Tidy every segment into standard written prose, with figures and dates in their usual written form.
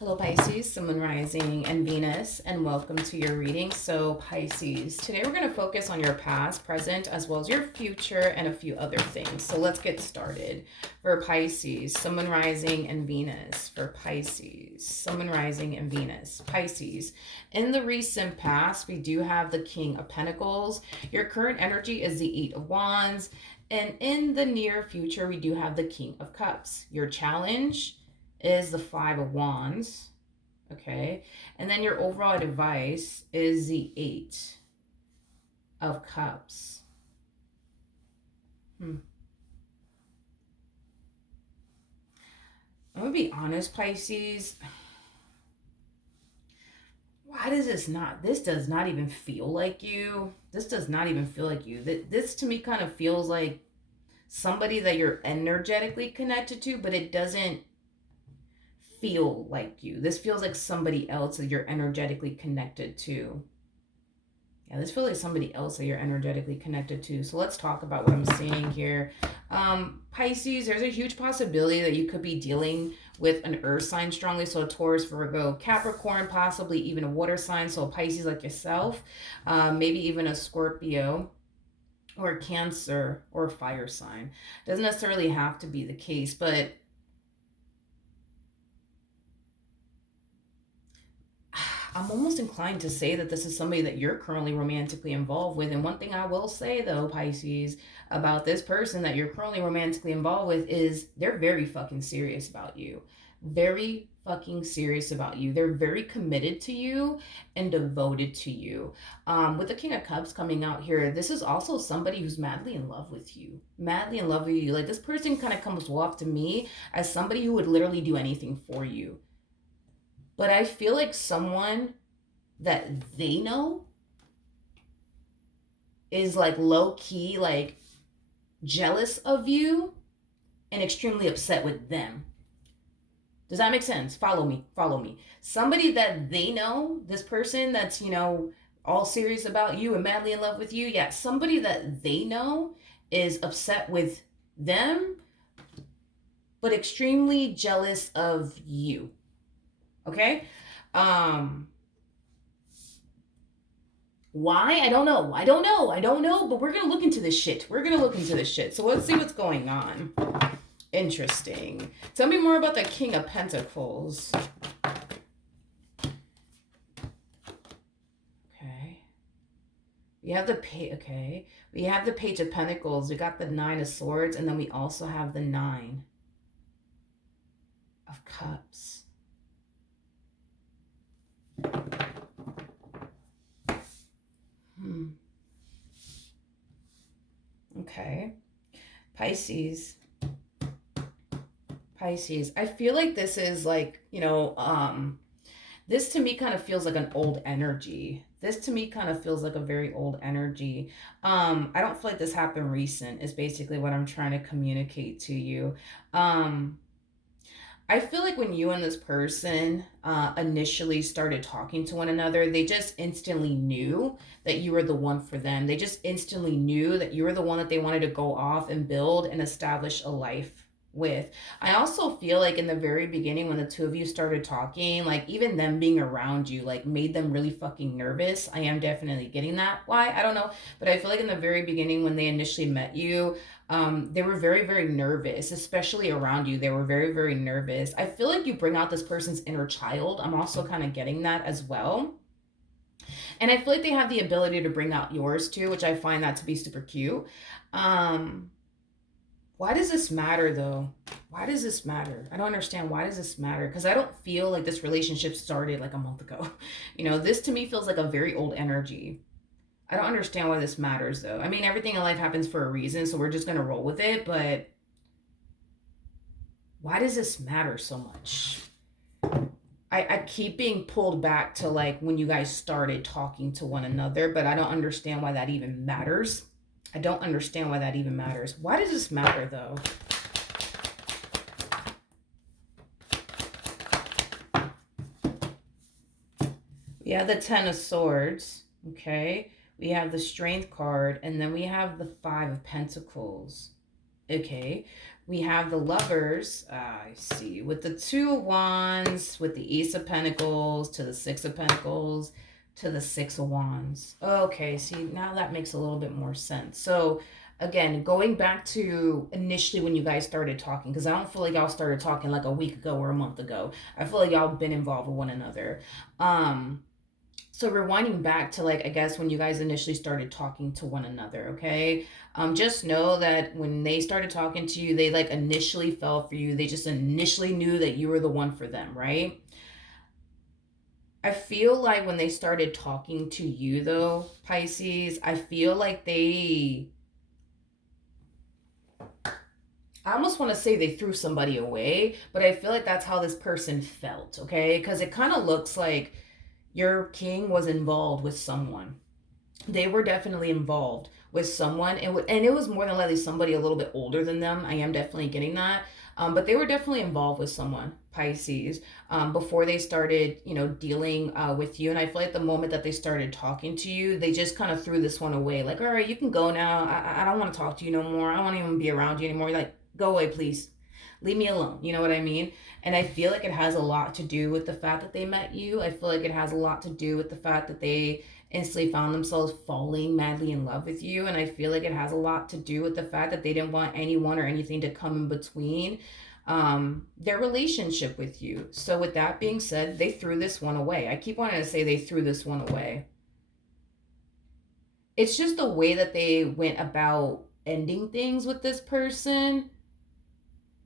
Hello Pisces, Sun, Moon, Rising, and Venus, and welcome to your reading. So Pisces, today we're going to focus on your past, present, as well as your future and a few other things. So let's get started. For Pisces, Sun, Moon, Rising, and Venus. For Pisces, Sun, Moon, Rising, and Venus. Pisces, in the recent past, we do have the King of Pentacles. Your current energy is the Eight of Wands. And in the near future, we do have the King of Cups. Your challenge is the Five of Wands, okay? And then your overall advice is the Eight of Cups. I'm gonna be honest, Pisces. Why does this does not even feel like you. This does not even feel like you. This to me kind of feels like somebody that you're energetically connected to, but it doesn't feel like you. This feels like somebody else that you're energetically connected to. Yeah, this feels like somebody else that you're energetically connected to. So let's talk about what I'm seeing here. Pisces, there's a huge possibility that you could be dealing with an earth sign strongly. So a Taurus, Virgo, Capricorn, possibly even a water sign. So Pisces like yourself, maybe even a Scorpio or Cancer or fire sign. Doesn't necessarily have to be the case, but I'm almost inclined to say that this is somebody that you're currently romantically involved with. And one thing I will say, though, Pisces, about this person that you're currently romantically involved with is they're very fucking serious about you. Very fucking serious about you. They're very committed to you and devoted to you. With the King of Cups coming out here, this is also somebody who's madly in love with you. Madly in love with you. Like, this person kind of comes off to me as somebody who would literally do anything for you. But I feel like someone that they know is like low key, like jealous of you and extremely upset with them. Does that make sense? Follow me. Somebody that they know, this person that's, all serious about you and madly in love with you. Yeah, somebody that they know is upset with them, but extremely jealous of you. Okay? Why? I don't know, but we're going to look into this shit. So let's see what's going on. Interesting. Tell me more about the King of Pentacles. Okay. We have the Page of Pentacles. We got the Nine of Swords, and then we also have the Nine of Cups. Okay. Pisces. I feel like this is like, this to me kind of feels like an old energy. This to me kind of feels like a very old energy. I don't feel like this happened recent is basically what I'm trying to communicate to you. I feel like when you and this person initially started talking to one another, they just instantly knew that you were the one for them. They just instantly knew that you were the one that they wanted to go off and build and establish a life with. I also feel like in the very beginning when the two of you started talking, like even them being around you like made them really fucking nervous. I am definitely getting that. Why? I don't know. But I feel like in the very beginning when they initially met you, they were very, very nervous, especially around you. They were very, very nervous. I feel like you bring out this person's inner child. I'm also kind of getting that as well. And I feel like they have the ability to bring out yours too, which I find that to be super cute. Why does this matter though? Why does this matter? I don't understand. Why does this matter? Because I don't feel like this relationship started like a month ago. This to me feels like a very old energy. I don't understand why this matters though. I mean, everything in life happens for a reason, so we're just going to roll with it. But why does this matter so much? I keep being pulled back to like when you guys started talking to one another, but I don't understand why that even matters. Why does this matter though? We have the Ten of Swords, okay? We have the Strength card, and then we have the Five of Pentacles. Okay. We have the lovers. I see. With the Two of Wands, with the Ace of Pentacles, to the Six of Pentacles, to the Six of Wands. Okay. See, now that makes a little bit more sense. So, again, going back to initially when you guys started talking, because I don't feel like y'all started talking like a week ago or a month ago. I feel like y'all been involved with one another. So rewinding back to, like, I guess when you guys initially started talking to one another, okay? Just know that when they started talking to you, they like initially fell for you. They just initially knew that you were the one for them, right? I feel like when they started talking to you though, Pisces, I feel like I almost want to say they threw somebody away, but I feel like that's how this person felt, okay? Because it kind of looks like your king was involved with someone. They were definitely involved with someone, and it was more than likely somebody a little bit older than them. I am definitely getting that. But they were definitely involved with someone, Pisces, before they started, dealing with you. And I feel like the moment that they started talking to you, they just kind of threw this one away. Like, all right, you can go now. I don't want to talk to you no more. I don't want to even be around you anymore. Like, go away, please. Leave me alone. You know what I mean? And I feel like it has a lot to do with the fact that they met you. I feel like it has a lot to do with the fact that they instantly found themselves falling madly in love with you. And I feel like it has a lot to do with the fact that they didn't want anyone or anything to come in between their relationship with you. So, with that being said, they threw this one away. I keep wanting to say they threw this one away. It's just the way that they went about ending things with this person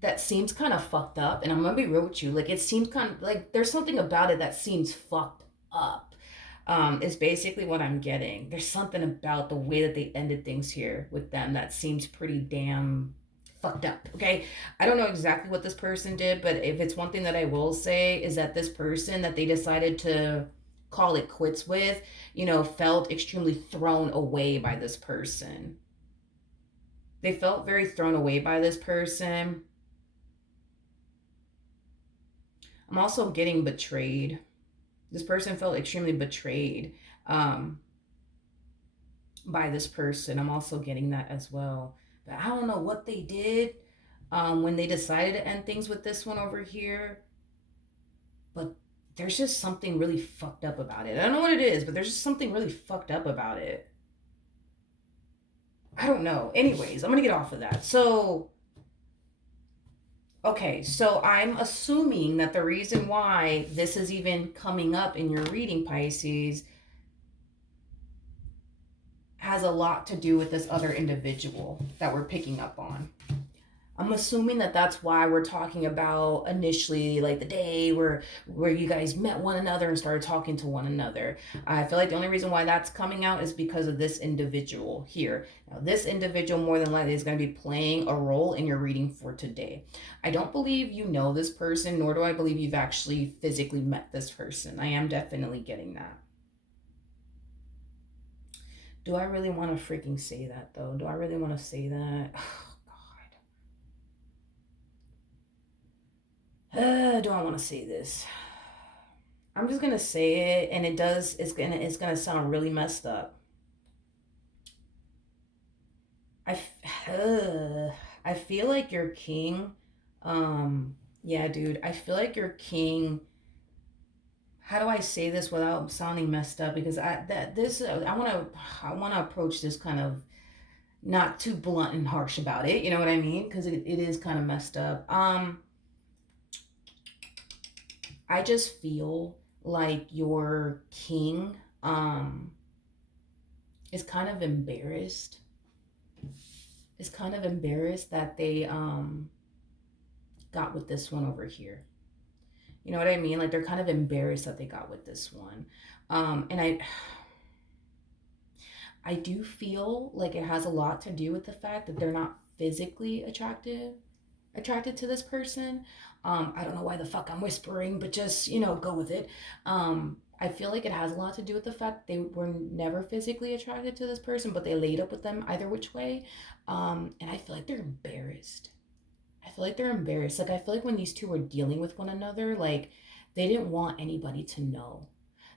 that seems kind of fucked up. And I'm gonna be real with you. Like, it seems kind of like there's something about it that seems fucked up. Is basically what I'm getting. There's something about the way that they ended things here with them that seems pretty damn fucked up. Okay. I don't know exactly what this person did, but if it's one thing that I will say is that this person that they decided to call it quits with, felt extremely thrown away by this person. They felt very thrown away by this person. I'm also getting betrayed. This person felt extremely betrayed um, by this person. I'm also getting that as well. But I don't know what they did when they decided to end things with this one over here. But there's just something really fucked up about it. I don't know what it is, but there's just something really fucked up about it. I don't know. Anyways, I'm going to get off of that. So, okay, so I'm assuming that the reason why this is even coming up in your reading, Pisces, has a lot to do with this other individual that we're picking up on. I'm assuming that that's why we're talking about initially, like the day where you guys met one another and started talking to one another. I feel like the only reason why that's coming out is because of this individual here. Now, this individual more than likely is going to be playing a role in your reading for today. I don't believe you know this person, nor do I believe you've actually physically met this person. I am definitely getting that. Do I really want to freaking say that though? Do I really want to say that? Do I want to say this? I'm just gonna say it, and it's gonna sound really messed up. I, I feel like your king, yeah, dude. I feel like your king. How do I say this without sounding messed up? Because I wanna approach this kind of not too blunt and harsh about it. You know what I mean? Because it is kind of messed up. I just feel like your king is kind of embarrassed. Is kind of embarrassed that they got with this one over here. You know what I mean? Like, they're kind of embarrassed that they got with this one. And I do feel like it has a lot to do with the fact that they're not physically attracted to this person. I don't know why the fuck I'm whispering, but just, go with it. I feel like it has a lot to do with the fact they were never physically attracted to this person, but they laid up with them either which way. And I feel like they're embarrassed. I feel like they're embarrassed. Like, I feel like when these two were dealing with one another, like, they didn't want anybody to know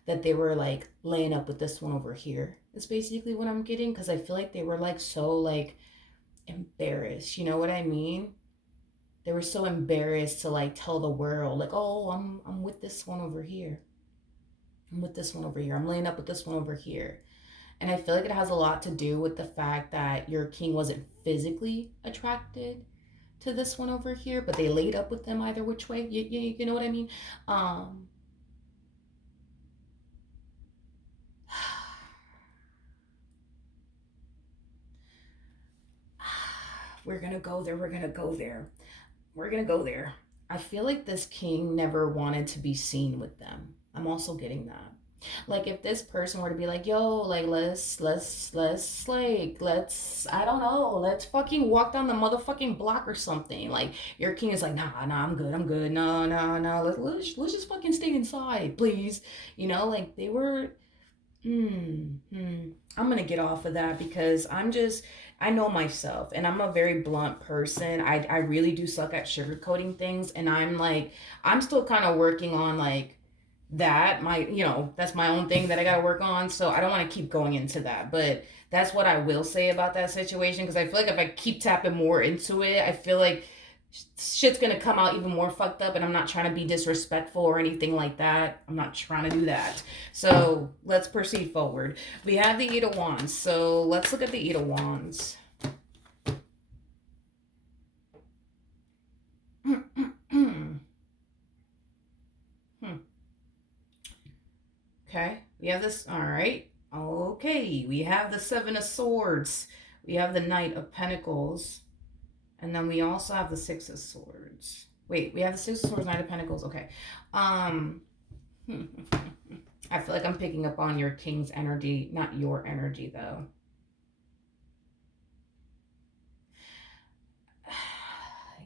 that they were, like, laying up with this one over here. That's basically what I'm getting, because I feel like they were, like, so, like, embarrassed. You know what I mean? They were so embarrassed to like tell the world, like, oh, I'm with this one over here. I'm with this one over here. I'm laying up with this one over here. And I feel like it has a lot to do with the fact that your king wasn't physically attracted to this one over here, but they laid up with them either which way. You know what I mean? Um, we're gonna go there. We're gonna go there. We're gonna go there. I feel like this king never wanted to be seen with them. I'm also getting that. Like if this person were to be like, yo, like let's I don't know, let's fucking walk down the motherfucking block or something. Like your king is like, nah, I'm good. No, no, no. Let's just fucking stay inside, please. You know, like they were I'm gonna get off of that because I know myself and I'm a very blunt person. I really do suck at sugarcoating things, and I'm like, I'm still kind of working on like that. That's my own thing that I gotta work on. So I don't want to keep going into that. But that's what I will say about that situation because I feel like if I keep tapping more into it, I feel like shit's gonna come out even more fucked up, and I'm not trying to be disrespectful or anything like that. I'm not trying to do that. So let's proceed forward. We have the Eight of Wands, so let's look at the Eight of Wands. Okay, we have this. All right. Okay, we have the Seven of Swords. We have the Knight of Pentacles. And then we also have the Six of Swords. Wait, we have the Six of Swords, Knight of Pentacles. Okay. I feel like I'm picking up on your king's energy, not your energy, though.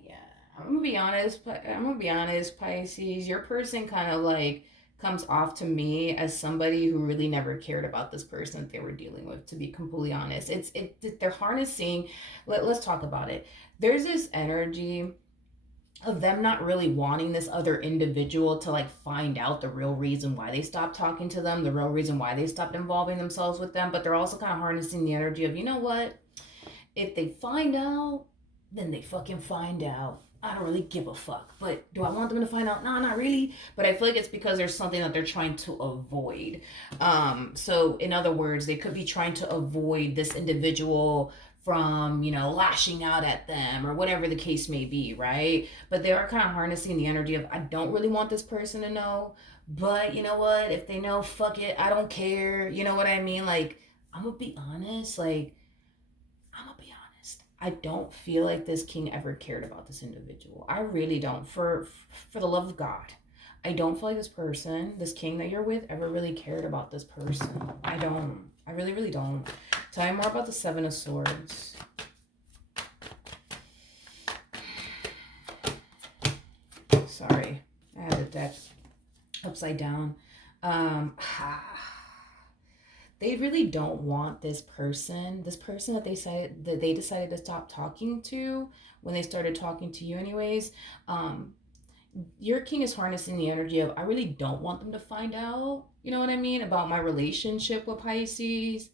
Yeah, I'm gonna be honest. I'm gonna be honest, Pisces. Your person kind of like comes off to me as somebody who really never cared about this person that they were dealing with. To be completely honest, they're harnessing. Let's talk about it. There's this energy of them not really wanting this other individual to like find out the real reason why they stopped talking to them, the real reason why they stopped involving themselves with them, but they're also kind of harnessing the energy of, you know what, if they find out, then they fucking find out. I don't really give a fuck. But do I want them to find out? No, not really. But I feel like it's because there's something that they're trying to avoid. So in other words, they could be trying to avoid this individual from, lashing out at them or whatever the case may be, right? But they are kind of harnessing the energy of, I don't really want this person to know, but you know what? If they know, fuck it. I don't care. You know what I mean? Like, I'm gonna be honest. Like, I'm gonna be honest. I don't feel like this king ever cared about this individual. I really don't. For the love of God, I don't feel like this king that you're with, ever really cared about this person. I don't. I really, really don't. Tell me more about the Seven of Swords. Sorry, I had the deck upside down. They really don't want this person that they decided to stop talking to when they started talking to you anyways. Your king is harnessing the energy of, I really don't want them to find out, you know what I mean, about my relationship with Pisces.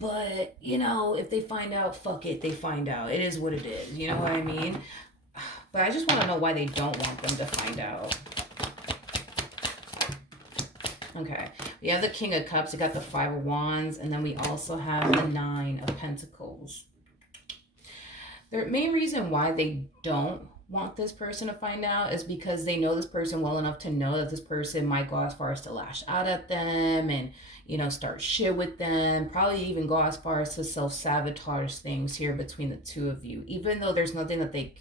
But, if they find out, fuck it, they find out. It is what it is, you know what I mean? But I just want to know why they don't want them to find out. Okay, we have the King of Cups, we got the Five of Wands, and then we also have the Nine of Pentacles. The main reason why they don't want this person to find out is because they know this person well enough to know that this person might go as far as to lash out at them and, start shit with them, probably even go as far as to self-sabotage things here between the two of you, even though there's nothing that they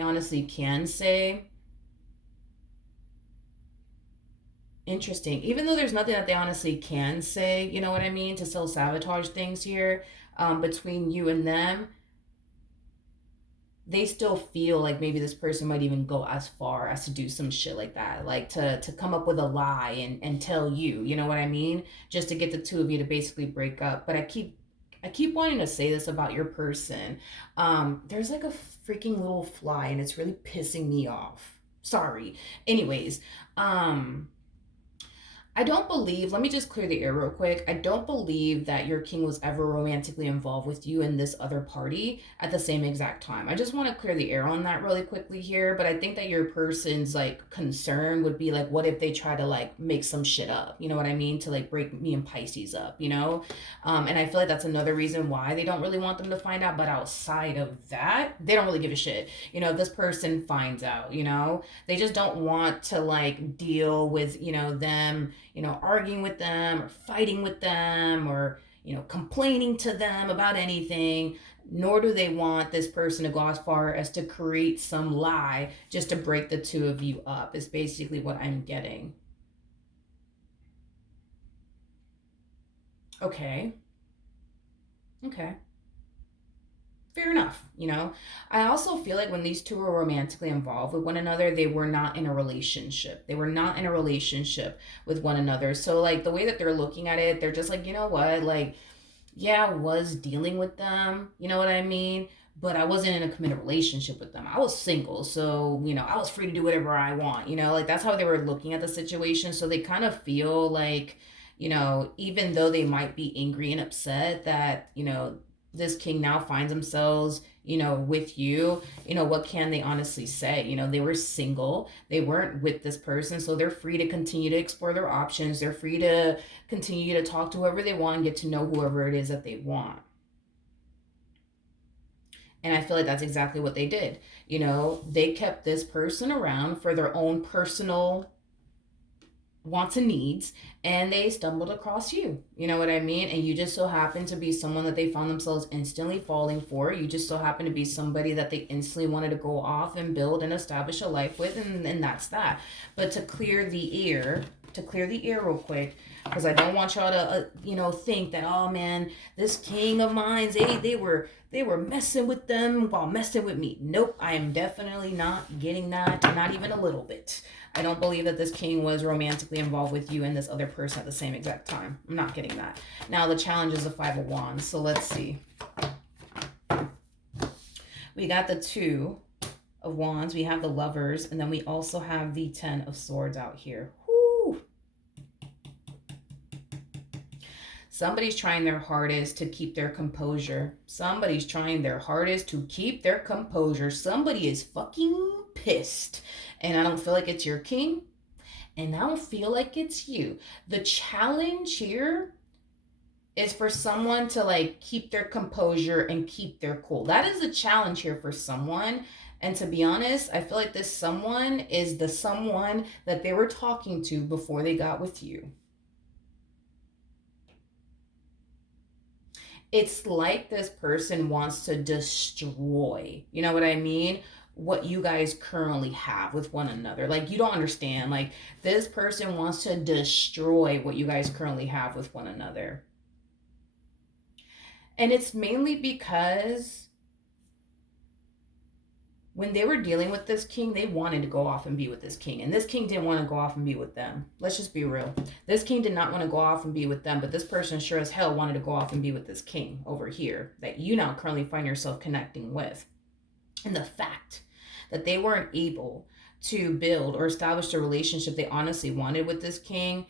honestly can say. Interesting. Even though there's nothing that they honestly can say, you know what I mean, to self-sabotage things here between you and them, they still feel like maybe this person might even go as far as to do some shit like that, like to come up with a lie and tell you, you know what I mean, just to get the two of you to basically break up. But I keep wanting to say this about your person. There's like a freaking little fly and it's really pissing me off. Sorry. Anyways, I don't believe, let me just clear the air real quick. I don't believe that your king was ever romantically involved with you and this other party at the same exact time. I just want to clear the air on that really quickly here. But I think that your person's like concern would be like, what if they try to like make some shit up? You know what I mean? To like break me and Pisces up, you know? And I feel like that's another reason why they don't really want them to find out. But outside of that, they don't really give a shit. You know, if this person finds out, you know, they just don't want to like deal with, you know, them, you know, arguing with them or fighting with them or, you know, complaining to them about anything. Nor do they want this person to go as far as to create some lie just to break the two of you up, is basically what I'm getting. Okay. Okay. Fair enough, you know. I also feel like when these two were romantically involved with one another, they were not in a relationship. They were not in a relationship with one another. So like the way that they're looking at it, they're just like, you know what, like, yeah, I was dealing with them, you know what I mean? But I wasn't in a committed relationship with them. I was single, so you know, I was free to do whatever I want, you know, like that's how they were looking at the situation. So they kind of feel like, you know, even though they might be angry and upset that, you know, this king now finds themselves, you know, with you, you know, what can they honestly say? You know, they were single, they weren't with this person, so they're free to continue to explore their options. They're free to continue to talk to whoever they want and get to know whoever it is that they want. And I feel like that's exactly what they did. You know, they kept this person around for their own personal wants and needs, and they stumbled across you, you know what I mean? And you just so happen to be someone that they found themselves instantly falling for. You just so happen to be somebody that they instantly wanted to go off and build and establish a life with, and that's that. But to clear the air real quick, because I don't want y'all to you know, think that, oh man, this king of mine, they were messing with them while messing with me. Nope, I am definitely not getting that, not even a little bit. I don't believe that this king was romantically involved with you and this other person at the same exact time. I'm not getting that. Now, the challenge is the Five of Wands. So let's see. We got the Two of Wands. We have the Lovers. And then we also have the Ten of Swords out here. Whoo! Somebody's trying their hardest to keep their composure. Somebody's trying their hardest to keep their composure. Somebody is fucking pissed. And I don't feel like it's your king. And I don't feel like it's you. The challenge here is for someone to like keep their composure and keep their cool. That is a challenge here for someone. And to be honest, I feel like this someone is the someone that they were talking to before they got with you. It's like this person wants to destroy, you know what I mean? What you guys currently have with one another. Like, you don't understand. Like, this person wants to destroy what you guys currently have with one another. And it's mainly because when they were dealing with this king, they wanted to go off and be with this king. And this king didn't want to go off and be with them. Let's just be real. This king did not want to go off and be with them, but this person sure as hell wanted to go off and be with this king over here that you now currently find yourself connecting with. And the fact that they weren't able to build or establish the relationship they honestly wanted with this king,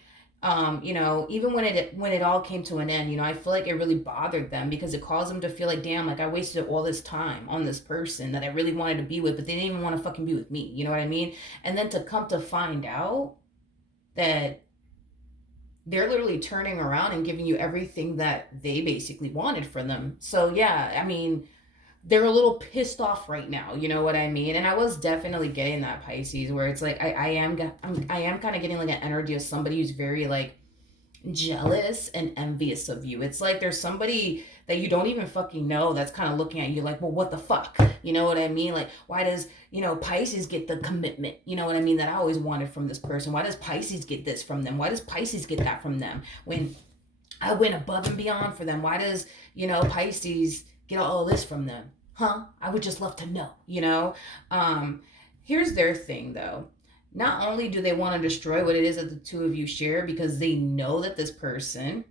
you know, even when it all came to an end, you know, I feel like it really bothered them because it caused them to feel like, damn, like I wasted all this time on this person that I really wanted to be with, but they didn't even want to fucking be with me. You know what I mean? And then to come to find out that they're literally turning around and giving you everything that they basically wanted from them. So yeah, I mean, they're a little pissed off right now, you know what I mean? And I was definitely getting that, Pisces, where it's like I am kind of getting like an energy of somebody who's very like jealous and envious of you. It's like there's somebody that you don't even fucking know that's kind of looking at you like, well, what the fuck? You know what I mean? Like, why does, you know, Pisces get the commitment? You know what I mean? That I always wanted from this person. Why does Pisces get this from them? Why does Pisces get that from them? When I went above and beyond for them. Why does, you know, Pisces get all this from them? Huh? I would just love to know, you know? Here's their thing though. Not only do they want to destroy what it is that the two of you share because they know that this person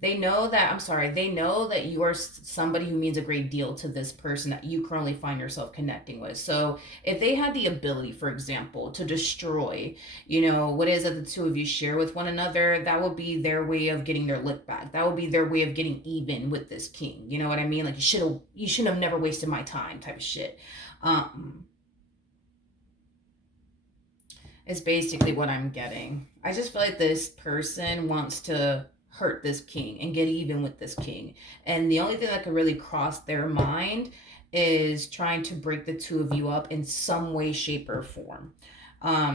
They know that, I'm sorry, they know that you are somebody who means a great deal to this person that you currently find yourself connecting with. So if they had the ability, for example, to destroy, what is it the two of you share with one another, that would be their way of getting their lick back. That would be their way of getting even with this king. You know what I mean? Like, you shouldn't have never wasted my time type of shit. Um, is basically what I'm getting. I just feel like this person wants to hurt this king and get even with this king. And the only thing that could really cross their mind is trying to break the two of you up in some way, shape, or form.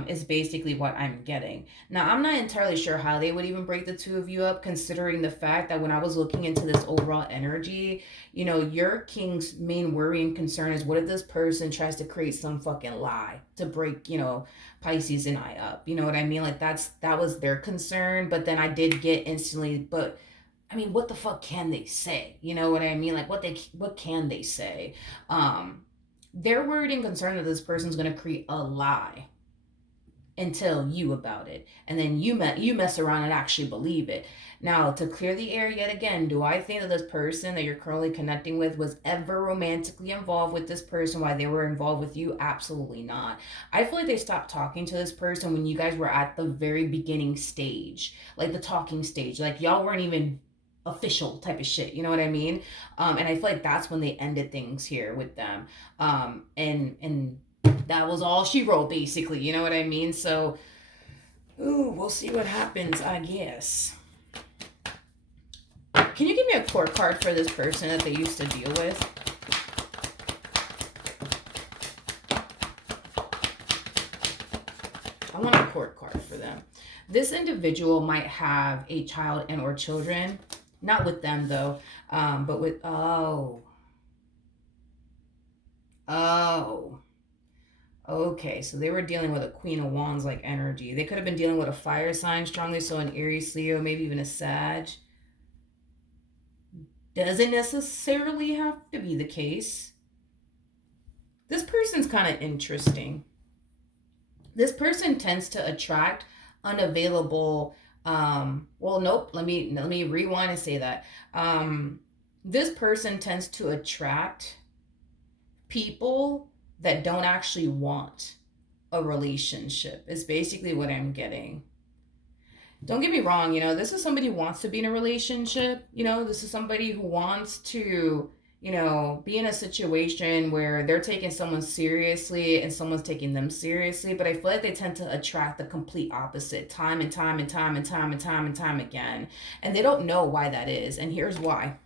Is basically what I'm getting. Now, I'm not entirely sure how they would even break the two of you up, considering the fact that when I was looking into this overall energy, your king's main worry and concern is what if this person tries to create some fucking lie to break, Pisces and I up. You know what I mean? Like that was their concern. But then I did get instantly, but I mean, what the fuck can they say? You know what I mean? Like what can they say? They're worried and concerned that this person's gonna create a lie and tell you about it, and then you mess around and actually believe it. Now, to clear the air yet again, do I think that this person that you're currently connecting with was ever romantically involved with this person while they were involved with you? Absolutely not. I feel like they stopped talking to this person when you guys were at the very beginning stage, like the talking stage, like y'all weren't even official type of shit, you know what I mean? And I feel like that's when they ended things here with them. And that was all she wrote, basically. You know what I mean? So, we'll see what happens, I guess. Can you give me a court card for this person that they used to deal with? I want a court card for them. This individual might have a child and or children. Not with them, though. But with... Oh. Okay, so they were dealing with a Queen of Wands like energy. They could have been dealing with a fire sign strongly, so an Aries, Leo, maybe even a Sag. Doesn't necessarily have to be the case. This person's kind of interesting. This person tends to attract unavailable, well, nope, let me rewind and say that. This person tends to attract people that don't actually want a relationship is basically what I'm getting. Don't get me wrong, this is somebody who wants to be in a relationship. This is somebody who wants to, be in a situation where they're taking someone seriously and someone's taking them seriously. But I feel like they tend to attract the complete opposite time and time and time and time and time and time again. And they don't know why that is. And here's why.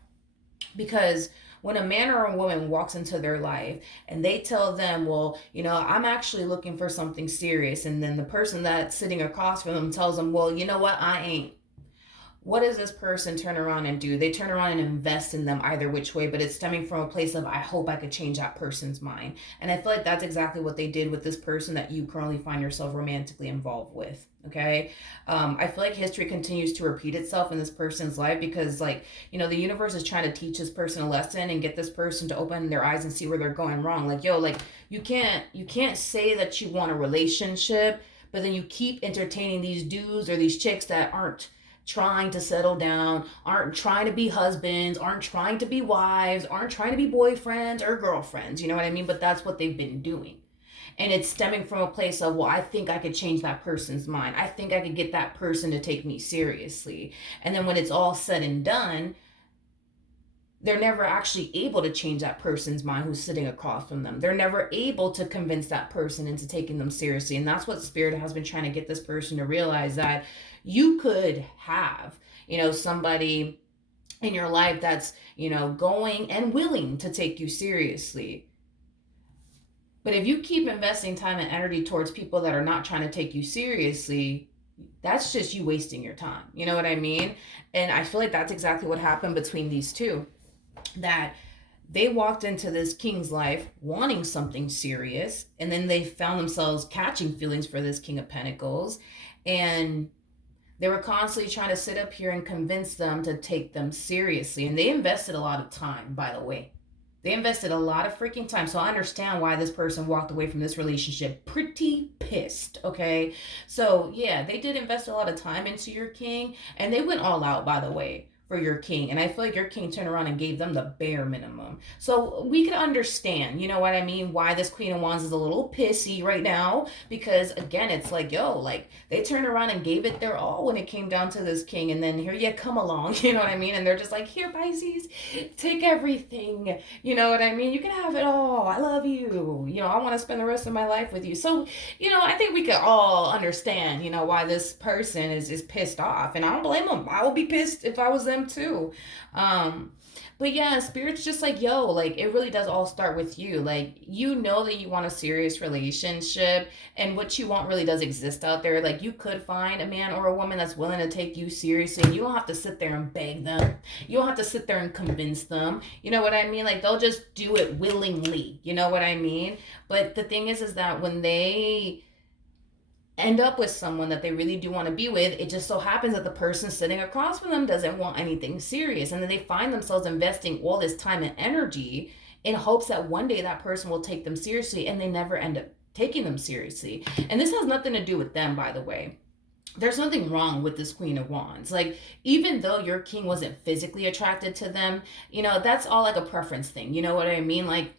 Because when a man or a woman walks into their life and they tell them, well, I'm actually looking for something serious, and then the person that's sitting across from them tells them, well, you know what, I ain't. What does this person turn around and do? They turn around and invest in them either which way, but it's stemming from a place of, I hope I could change that person's mind. And I feel like that's exactly what they did with this person that you currently find yourself romantically involved with. Okay. I feel like history continues to repeat itself in this person's life because, the universe is trying to teach this person a lesson and get this person to open their eyes and see where they're going wrong. You can't say that you want a relationship, but then you keep entertaining these dudes or these chicks that aren't trying to settle down, aren't trying to be husbands, aren't trying to be wives, aren't trying to be boyfriends or girlfriends. You know what I mean? But that's what they've been doing. And it's stemming from a place of, well, I think I could change that person's mind. I think I could get that person to take me seriously. And then when it's all said and done, they're never actually able to change that person's mind who's sitting across from them. They're never able to convince that person into taking them seriously. And that's what Spirit has been trying to get this person to realize, that you could have, somebody in your life that's, going and willing to take you seriously. But if you keep investing time and energy towards people that are not trying to take you seriously, that's just you wasting your time. You know what I mean? And I feel like that's exactly what happened between these two. That they walked into this king's life wanting something serious, and then they found themselves catching feelings for this King of Pentacles, and they were constantly trying to sit up here and convince them to take them seriously. And they invested a lot of time, by the way. They invested a lot of freaking time. So I understand why this person walked away from this relationship pretty pissed, okay? So yeah, they did invest a lot of time into your king, and they went all out, by the way, for your king. And I feel like your king turned around and gave them the bare minimum. So we can understand, you know what I mean, why this Queen of Wands is a little pissy right now. Because again, it's like, yo, like they turned around and gave it their all when it came down to this king. And then here you come along, you know what I mean? And they're just like, here, Pisces, take everything. You know what I mean? You can have it all. I love you. You know, I want to spend the rest of my life with you. So, you know, I think we could all understand, you know, why this person is pissed off. And I don't blame them. I would be pissed if I was them too. But yeah, Spirit's just like, yo, like it really does all start with you. Like, you know that you want a serious relationship, and what you want really does exist out there. Like, you could find a man or a woman that's willing to take you seriously, and you don't have to sit there and beg them. You don't have to sit there and convince them. You know what I mean? Like, they'll just do it willingly. You know what I mean? But the thing is that when they end up with someone that they really do want to be with, it just so happens that the person sitting across from them doesn't want anything serious. And then they find themselves investing all this time and energy in hopes that one day that person will take them seriously, and they never end up taking them seriously. And this has nothing to do with them, by the way. There's nothing wrong with this Queen of Wands. Like, even though your king wasn't physically attracted to them, you know, that's all like a preference thing. You know what I mean? Like,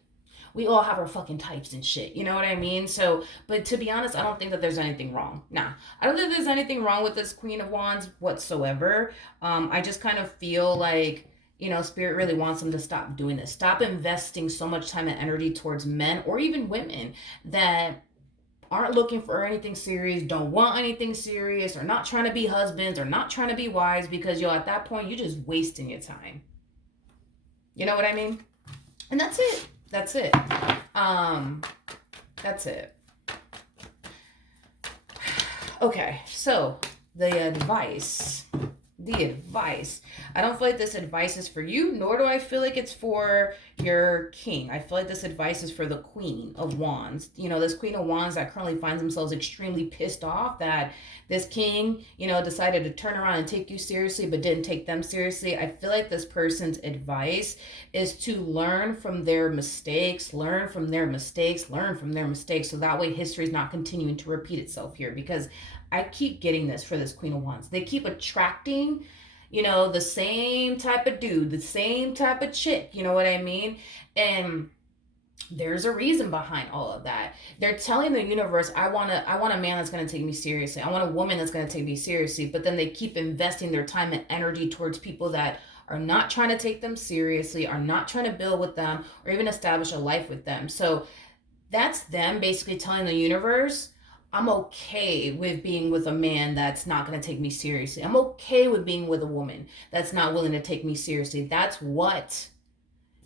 we all have our fucking types and shit. You know what I mean? So, but to be honest, I don't think that there's anything wrong. Nah, I don't think there's anything wrong with this Queen of Wands whatsoever. I just kind of feel like, you know, Spirit really wants them to stop doing this. Stop investing so much time and energy towards men or even women that aren't looking for anything serious, don't want anything serious, or not trying to be husbands, or not trying to be wives, because, yo, at that point, you're just wasting your time. You know what I mean? And that's it. That's it. That's it. Okay, so the advice. I don't feel like this advice is for you, nor do I feel like it's for your king. I feel like this advice is for the Queen of Wands. You know, this Queen of Wands that currently finds themselves extremely pissed off that this king, you know, decided to turn around and take you seriously but didn't take them seriously. I feel like this person's advice is to learn from their mistakes, so that way history is not continuing to repeat itself here. Because I keep getting this for this Queen of Wands. They keep attracting, you know, the same type of dude, the same type of chick, you know what I mean? And there's a reason behind all of that. They're telling the universe, I want a man that's going to take me seriously. I want a woman that's going to take me seriously. But then they keep investing their time and energy towards people that are not trying to take them seriously, are not trying to build with them, or even establish a life with them. So that's them basically telling the universe, I'm okay with being with a man that's not going to take me seriously. I'm okay with being with a woman that's not willing to take me seriously. That's what,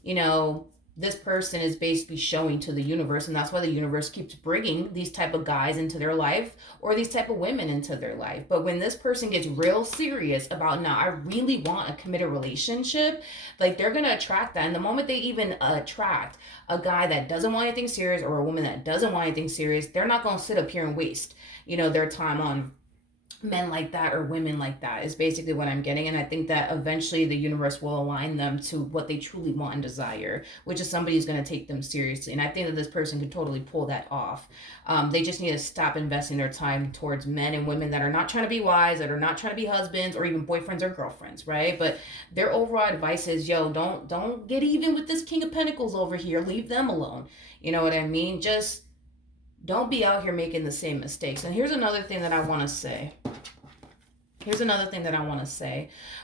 you know, this person is basically showing to the universe. And that's why the universe keeps bringing these type of guys into their life, or these type of women into their life. But when this person gets real serious about, now I really want a committed relationship, like, they're going to attract that. And the moment they even attract a guy that doesn't want anything serious, or a woman that doesn't want anything serious, they're not going to sit up here and waste, you know, their time on men like that or women like that, is basically what I'm getting. And I think that eventually the universe will align them to what they truly want and desire, which is somebody who's going to take them seriously. And I think that this person can totally pull that off. They just need to stop investing their time towards men and women that are not trying to be wives, that are not trying to be husbands, or even boyfriends or girlfriends, right? But their overall advice is, yo, don't get even with this King of Pentacles over here. Leave them alone. You know what I mean? Just don't be out here making the same mistakes. And here's another thing that I want to say.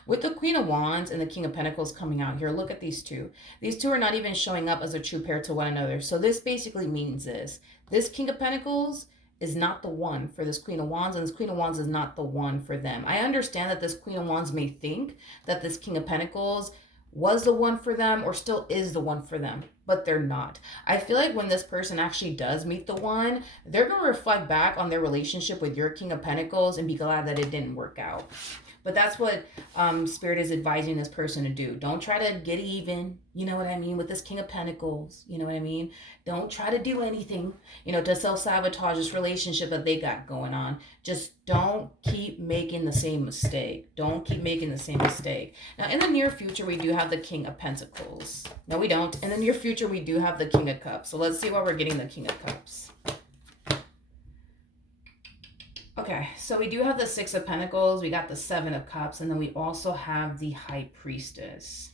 With the Queen of Wands and the King of Pentacles coming out here, look at these two. These two are not even showing up as a true pair to one another. So this basically means this King of Pentacles is not the one for this Queen of Wands, and this Queen of Wands is not the one for them. I understand that this Queen of Wands may think that this King of Pentacles was the one for them, or still is the one for them, but they're not. I feel like when this person actually does meet the one, they're going to reflect back on their relationship with your King of Pentacles and be glad that it didn't work out. But that's what Spirit is advising this person to do. Don't try to get even, you know what I mean, with this King of Pentacles, you know what I mean? Don't try to do anything, you know, to self-sabotage this relationship that they got going on. Just don't keep making the same mistake. Now, in the near future, we do have the King of Pentacles. No, we don't. In the near future, we do have the King of Cups. So let's see why we're getting the King of Cups. Okay, so we do have the Six of Pentacles, we got the Seven of Cups, and then we also have the High Priestess.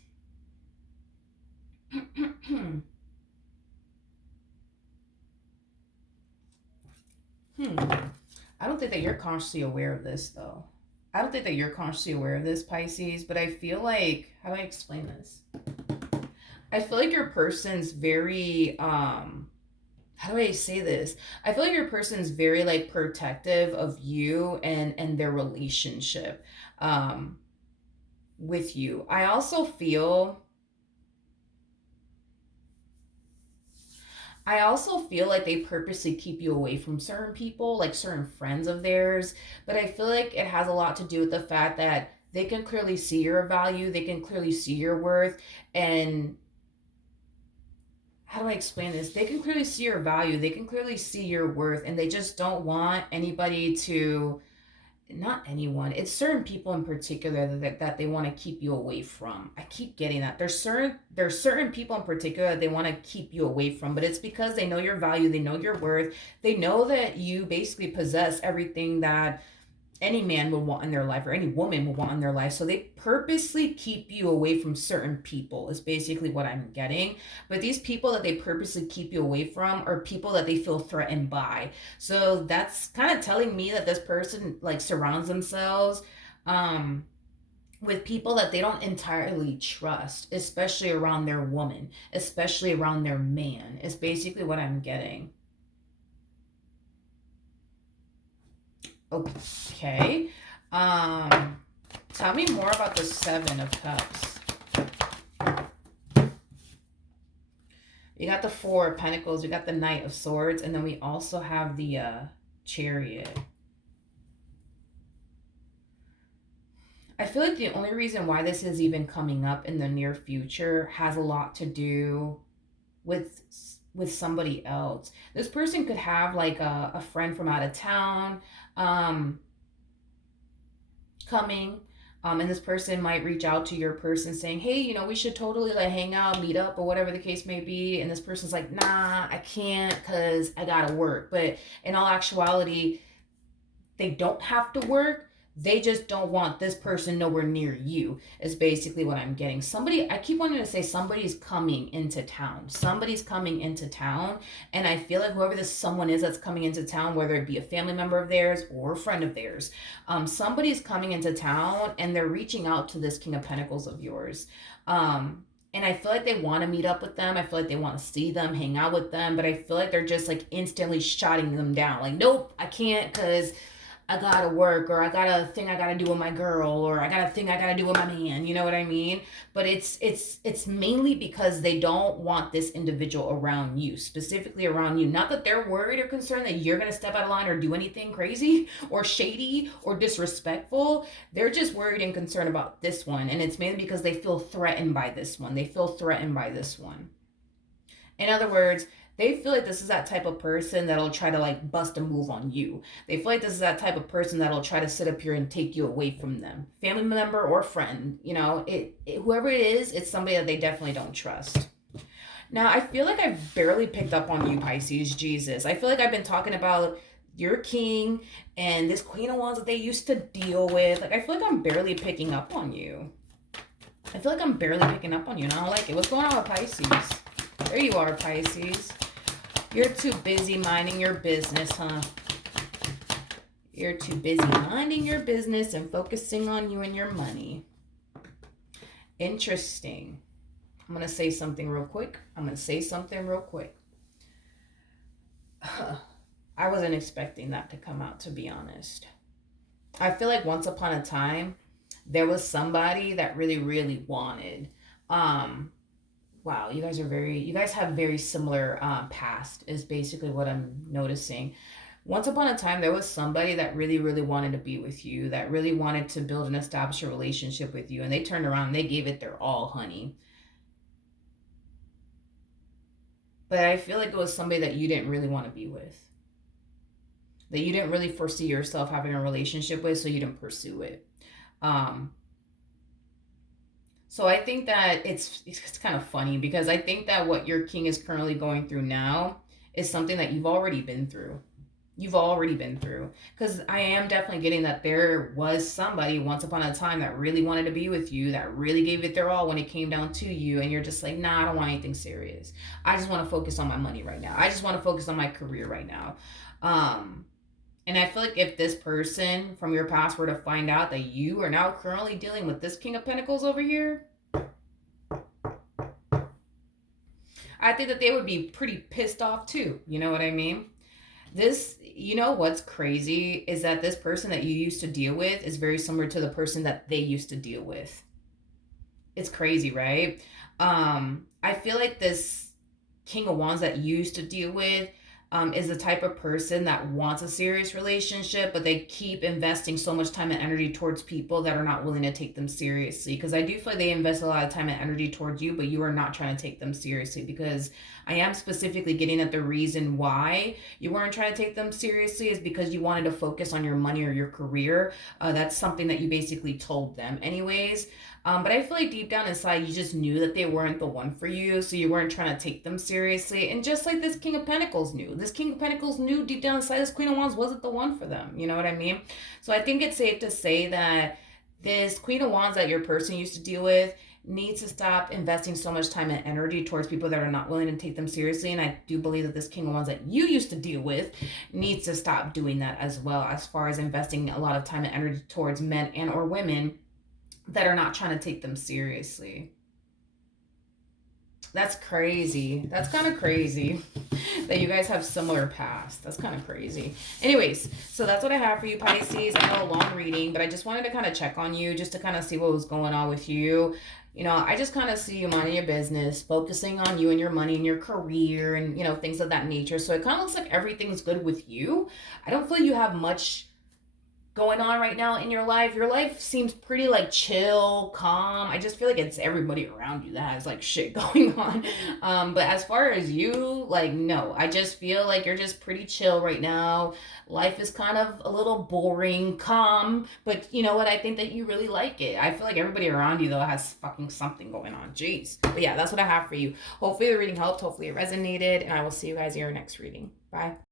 I don't think that you're consciously aware of this, though. I don't think that you're consciously aware of this, Pisces, but I feel like, how do I explain this? I feel like your person's very, how do I say this? I feel like your person's very like protective of you and their relationship um with you. I also feel like they purposely keep you away from certain people, like certain friends of theirs, but I feel like it has a lot to do with the fact that they can clearly see your value, they can clearly see your worth, and how do I explain this? They can clearly see your value, they can clearly see your worth, and they just don't want anybody to, not anyone, it's certain people in particular that they want to keep you away from. I keep getting that there's certain people in particular that they want to keep you away from, but it's because they know your value, they know your worth, they know that you basically possess everything that any man would want in their life or any woman would want in their life. So they purposely keep you away from certain people, is basically what I'm getting. But these people that they purposely keep you away from are people that they feel threatened by. So that's kind of telling me that this person like surrounds themselves with people that they don't entirely trust, especially around their woman, especially around their man, is basically what I'm getting. Okay. Um, Tell me more about the Seven of Cups. We got the Four of Pentacles, we got the Knight of Swords, and then we also have the Chariot. I feel like the only reason why this is even coming up in the near future has a lot to do with somebody else. This person could have like a friend from out of town coming. And this person might reach out to your person saying, hey, we should totally like hang out, meet up, or whatever the case may be. And this person's like, nah, I can't because I gotta work. But in all actuality, they don't have to work. They just don't want this person nowhere near you, is basically what I'm getting. I keep wanting to say somebody's coming into town. Somebody's coming into town. And I feel like whoever this someone is that's coming into town, whether it be a family member of theirs or a friend of theirs, somebody's coming into town and they're reaching out to this King of Pentacles of yours. And I feel like they want to meet up with them. I feel like they want to see them, hang out with them. But I feel like they're just like instantly shutting them down. Like, nope, I can't because I gotta work, or I got a thing I gotta do with my girl, or I got a thing I gotta do with my man. You know what I mean? But it's mainly because they don't want this individual around you, specifically around you. Not that they're worried or concerned that you're gonna step out of line or do anything crazy or shady or disrespectful. They're just worried and concerned about this one, and it's mainly because they feel threatened by this one. They feel threatened by this one. In other words, they feel like this is that type of person that'll try to like bust a move on you. They feel like this is that type of person that'll try to sit up here and take you away from them. Family member or friend, whoever it is, it's somebody that they definitely don't trust. Now, I feel like I've barely picked up on you, Pisces. Jesus. I feel like I've been talking about your king and this Queen of Wands that they used to deal with. Like, I feel like I'm barely picking up on you. I feel like I'm barely picking up on you, and I don't like it. What's going on with Pisces? There you are, Pisces. You're too busy minding your business, huh? You're too busy minding your business and focusing on you and your money. Interesting. I'm going to say something real quick. I wasn't expecting that to come out, to be honest. I feel like once upon a time, there was somebody that really, really wanted. Wow, you guys have very similar past, is basically what I'm noticing. Once upon a time, there was somebody that really, really wanted to be with you, that really wanted to build and establish a relationship with you, and they turned around and they gave it their all, honey. But I feel like it was somebody that you didn't really want to be with, that you didn't really foresee yourself having a relationship with, so you didn't pursue it. So I think that it's kind of funny because I think that what your king is currently going through now is something that you've already been through. You've already been through. Because I am definitely getting that there was somebody once upon a time that really wanted to be with you, that really gave it their all when it came down to you. And you're just like, nah, I don't want anything serious. I just want to focus on my money right now. I just want to focus on my career right now. Um, and I feel like if this person from your past were to find out that you are now currently dealing with this King of Pentacles over here, I think that they would be pretty pissed off too. You know what I mean? This, you know what's crazy is that this person that you used to deal with is very similar to the person that they used to deal with. It's crazy, right? I feel like this King of Wands that you used to deal with is the type of person that wants a serious relationship, but they keep investing so much time and energy towards people that are not willing to take them seriously. Because I do feel like they invest a lot of time and energy towards you, but you are not trying to take them seriously. Because I am specifically getting at the reason why you weren't trying to take them seriously is because you wanted to focus on your money or your career. That's something that you basically told them, anyways. But I feel like deep down inside, you just knew that they weren't the one for you, so you weren't trying to take them seriously. And just like this King of Pentacles knew, this King of Pentacles knew deep down inside this Queen of Wands wasn't the one for them. You know what I mean? So I think it's safe to say that this Queen of Wands that your person used to deal with needs to stop investing so much time and energy towards people that are not willing to take them seriously. And I do believe that this King of Wands that you used to deal with needs to stop doing that as well, as far as investing a lot of time and energy towards men and or women that are not trying to take them seriously. That's crazy. That's kind of crazy that you guys have similar past. That's kind of crazy. Anyways, so that's what I have for you, Pisces. I know a long reading, but I just wanted to kind of check on you just to kind of see what was going on with you. You know, I just kind of see you minding your business, focusing on you and your money and your career and, you know, things of that nature. So it kind of looks like everything's good with you. I don't feel you have much going on right now in your life. Your life seems pretty like chill, calm. I just feel like it's everybody around you that has like shit going on. But as far as you, like, no, I just feel like you're just pretty chill right now. Life is kind of a little boring, calm, but you know what? I think that you really like it. I feel like everybody around you though has fucking something going on. Jeez. But yeah, that's what I have for you. Hopefully the reading helped. Hopefully it resonated, and I will see you guys in your next reading. Bye.